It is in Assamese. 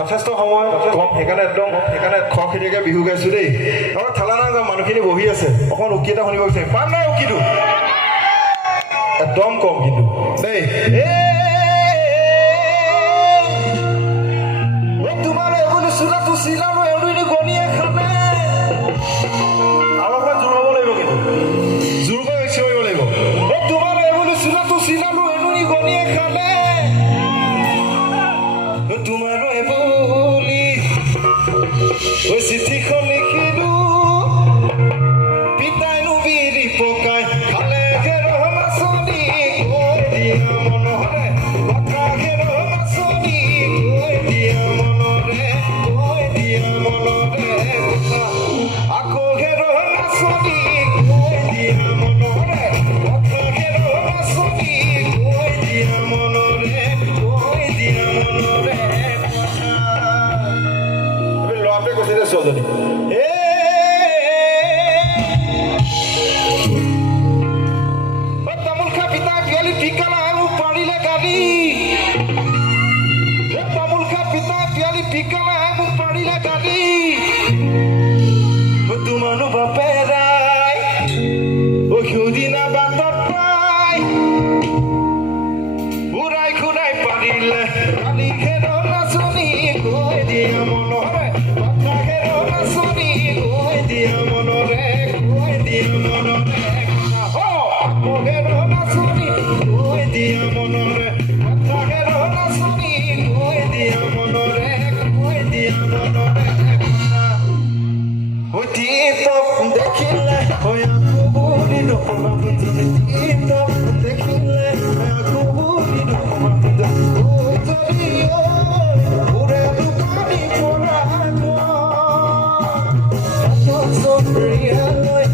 যথেষ্ট সময় কম সেইকাৰণে খৰখেদীয়াকৈ বিহু গাইছোঁ দেই আমাৰ ঠেলা নাম মানুহখিনি বহি আছে অকণমান উকি এটা শুনিব বিচাৰিম পাম নাই উকিটো একদম কম কিন্তু দেই তোমাৰ এইবোৰ চোলাটো চিলালো এনে গণিয়ে খালে অলপ জোৰ হ'ব লাগিব কিন্তু জোৰ কৰি চিঞৰিব লাগিব তোমাৰ এইবোৰ চোলাটো চিলালো এনে গণিয়ে খালে তোমাৰো এবলি ঐ চিঠিখন লিখিলো পিতাইনো বিৰি পকাই খালে ঘেৰ মাছনি কৈ দিয়া মনৰ দেখিলে আকৌ বুলি নমাত ওৰে দুপানী পৰা চৰিয়ালৈ